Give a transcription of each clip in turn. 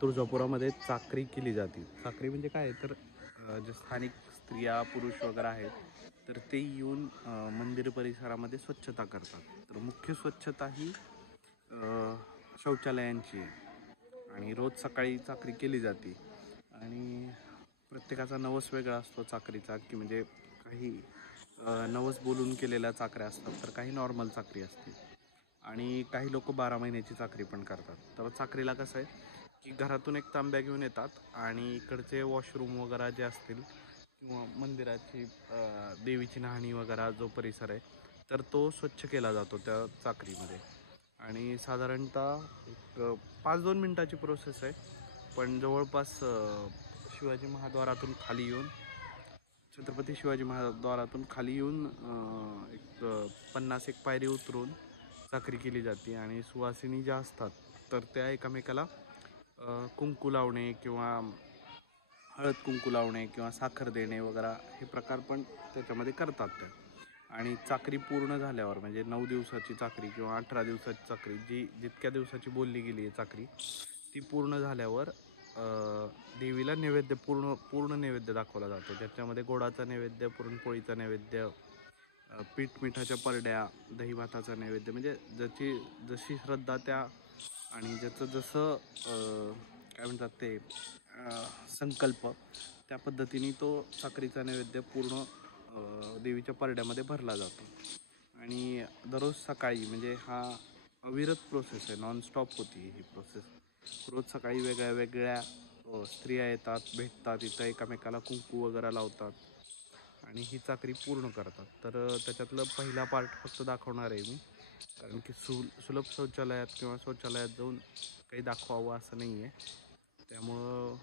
तुळजापुरामध्ये चाकरी केली जाते। चाकरी म्हणजे काय तर जे स्थानिक स्त्रिया पुरुष वगैरे आहेत तर ते येऊन मंदिर परिसरामध्ये स्वच्छता करतात। तर मुख्य स्वच्छता ही शौचालयांची आणि रोज सकाळी चाकरी केली जाते आणि प्रत्येकाचा नवस वेगळा असतो चाकरीचा, की म्हणजे काही नवस बोलून केलेल्या चाकऱ्या असतात तर काही नॉर्मल चाकरी असते आणि काही लोक 12 महिन्याची चाकरी पण करतात। तर चाकरीला कसं आहे की घरातून एक तांब्या घेऊन येतात आणि इकडचे वॉशरूम वगैरे जे असतील किंवा मंदिराची देवीची न्हाणी वगैरे जो परिसर आहे तर तो स्वच्छ केला जातो त्या चाकरीमध्ये आणि साधारणतः एक 5-2 मिनिटाची प्रोसेस आहे। पण जवळपास शिवाजी महाद्वारातून खाली येऊन छत्रपती शिवाजी महाद्वारातून खाली येऊन एक 50 एक पायरी उतरून चाकरी केली जाते आणि सुवासिनी ज्या असतात तर त्या एकमेकाला कुंकू लावणे किंवा हळद कुंकू लावणे किंवा साखर देणे वगैरे हे प्रकार पण त्याच्यामध्ये करतात त्या। आणि चाकरी पूर्ण झाल्यावर म्हणजे 9 दिवसाची चाकरी किंवा 18 दिवसाची चाकरी जी जितक्या दिवसाची बोलली गेली आहे चाकरी ती पूर्ण झाल्यावर देवीला नैवेद्य पूर्ण नैवेद्य दाखवला जातो, ज्याच्यामध्ये गोडाचा नैवेद्य, पुरणपोळीचा नैवेद्य, पीठ मिठाच्या परड्या, दही भाताचा नैवेद्य, म्हणजे जशी श्रद्धा त्या आणि ज्याचं जसं काय म्हणतात ते संकल्प त्या पद्धतीने तो चाकरीचा नैवेद्य पूर्ण देवीच्या परड्यामध्ये भरला जातो। आणि दररोज सकाळी म्हणजे हा अविरत प्रोसेस आहे, नॉनस्टॉप होती ही प्रोसेस। रोज सकाळी वेगळ्या वेगळ्या स्त्रिया येतात, भेटतात, इथं एकमेकाला कुंकू वगैरे लावतात आणि ही चाकरी पूर्ण करतात। तर त्याच्यातलं पहिला पार्ट फक्त दाखवणार आहे मी, कारण की सुलभ शौचालयात किंवा शौचालयात जाऊन काही दाखवावं असं नाही आहे, त्यामुळं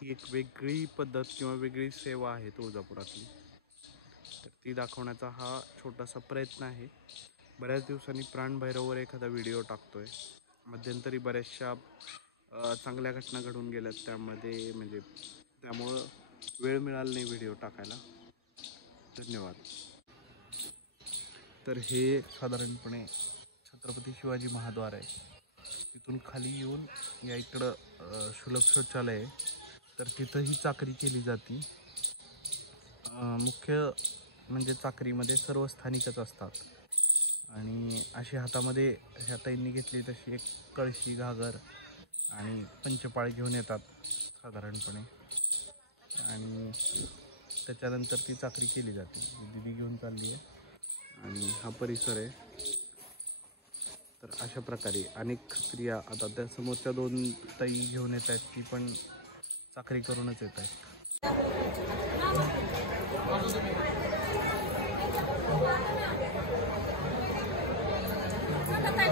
ही एक वेगळी पद्धत किंवा वेगळी सेवा आहे तुळजापुरातली, तर ती दाखवण्याचा हा छोटासा प्रयत्न आहे। बऱ्याच दिवसांनी प्राणभैरववर एखादा व्हिडिओ टाकतोय, मध्यंतरी बऱ्याचशा चांगल्या घटना घडून गेल्यात त्यामध्ये, म्हणजे त्यामुळं वेळ मिळाला नाही व्हिडिओ टाकायला। धन्यवाद। तर हे साधारणपणे छत्रपती शिवाजी महाद्वार आहे, तिथून खाली येऊन या इकडं सुलभ शौचालय आहे, तर तिथंही चाकरी केली जाते। मुख्य म्हणजे चाकरीमध्ये सर्व स्थानिकच असतात आणि अशी हातामध्ये ह्या ताईंनी घेतली तशी एक कळशी, घागर आणि पंचपाळ घेऊन येतात साधारणपणे आणि त्याच्यानंतर ती चाकरी केली जाते। दिदी घेऊन चालली आहे आणि हा परिसर आहे। तर अशा प्रकारे अनेक स्त्रिया, आता त्या समोरच्या 2 ताई घेऊन येत आहेत, ती पण चाकरी करूनच येत आहेत। आता काय